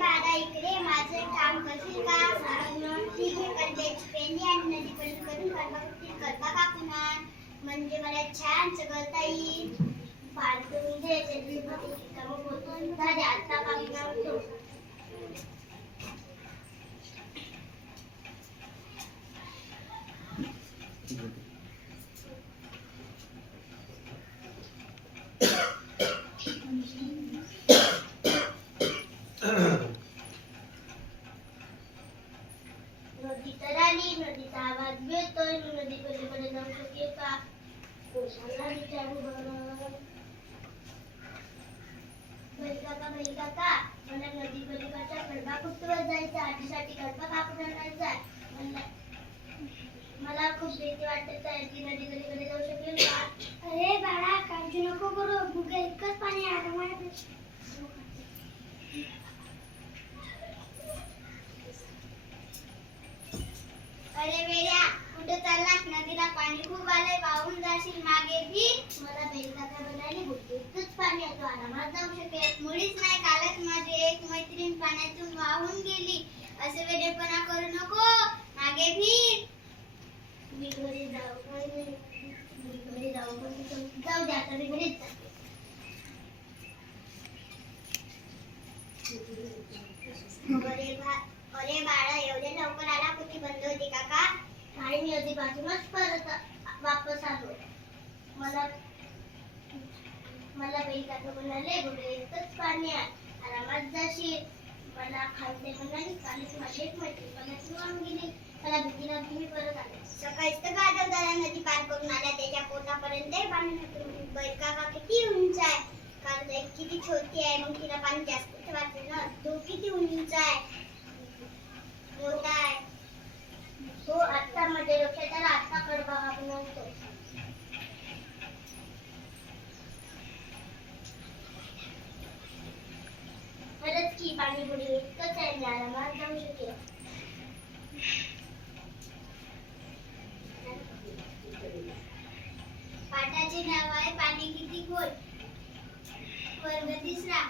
बाळा इकडे माझे काम करशील का? ठीक आहे, कंदेची पेंडी आणि नदी पलीकडून करपा कापून आण, म्हणजे मला छान चगळता येईल. पाडून घे काम होतो झाले आता कापून आणतो. नदी तर आली, नदीचा आवाज येतोय, नदी पलीकडे जाऊ शकेल का? कोशाला विचारू बरं. बैल काका, मला नदी पलीकडच्या कडबा कुठवर जायचं, आजीसाठी कडबा कापून आणायचा. मला खूप भीती वाटत आहे, ती नदी पलीकडे जाऊ शकेल का? अरे बाळा, काळजी नको करू, मुगे इतकंच पाणी आरामात. अरे वेड्या, कुठे चाललास? नदीला पाणी खूप आलंय, वाहून जाशील. मागे भी मला बैल काका म्हणाले, इतकंच पाणी आहे, तो आरामात जाऊ शकेल. मुळीच नाही, कालच माझी एक मैत्रीण पाण्यातून वाहून गेली. असे वेडेपणा करू नको, मागे भी. मी घरी जाऊ जाऊ द्या, तरी घरीच जाते. अरे बाळा, एवढ्या लवकर आला? कुठे बंद होती काका? आणि मी आधीपासूनच परत वापस आलो. मला बैल काका म्हणाले, गुडघे इतकंच पाणी आहे, आरामात जाशील. मला खालते म्हणाले, कालच माझी एक मैत्रीण पाण्यातून वाहून गेली. मला भीती लागली, मी परत आले. सकाळीच तर गाजव दादा नदी पार करून आल्या, त्याच्या पोटापर्यंत पाणी नव्हतं. बैल काका किती उंच आहे, कारण किती छोटी आहे, मग तिला पाणी जास्त वाटलं ना. तो किती उंच आहे, मोठा आहे. तो आत्ता मध्ये लक्षात आला, आत्ता कडबा कापून आणतो. खरंच की पाणी बुडी इतकंच आहे, मी आरामात जाऊ शकेल. पाटाचे नाव आहे पाणी किती खोल. वर्ग तिसरा.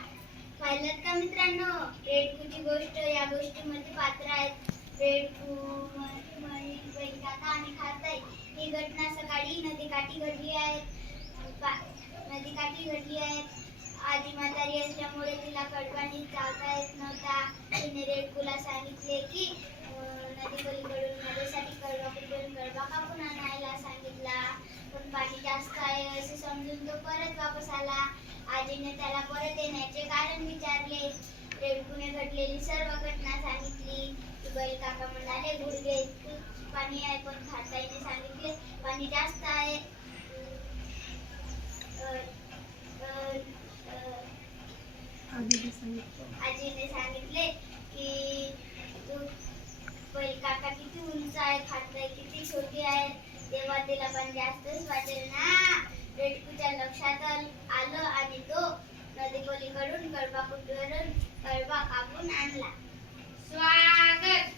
पाहिलं का मित्रांनो, रेडकूची गोष्ट. या गोष्टीमध्ये पात्र आहेत रेडकू, बैल काका आणि खारताई. ही घटना सकाळी नदीकाठी घडली आहे. आजी म्हातारी असल्यामुळे तिला कडबानी चावता येत नव्हता. तिने रेडकूला सांगितले की नदी पलीकडून माझ्यासाठी कडबा कापून आणायला सांगितला. पण पाणी जास्त आहे असे समजून तो परत वापस आला. आजीने त्याला परत येण्याचे कारण विचारले. रेडकूने घडलेली सर्व घटना सांगितली. बैल काका म्हणाले, गुडघे इतकं पाणी आहे, पण खारताईने सांगितले पाणी जास्त आहे. आजीने सांगितले की बैल काका किती उंच आहे, खारताई किती छोटी आहे, तेव्हा तिला पण जास्तच वाटेल ना. रेडकूच्या लक्षात आलं आणि तो नदी पलीकडून कडबा कापून आणला. स्वागत.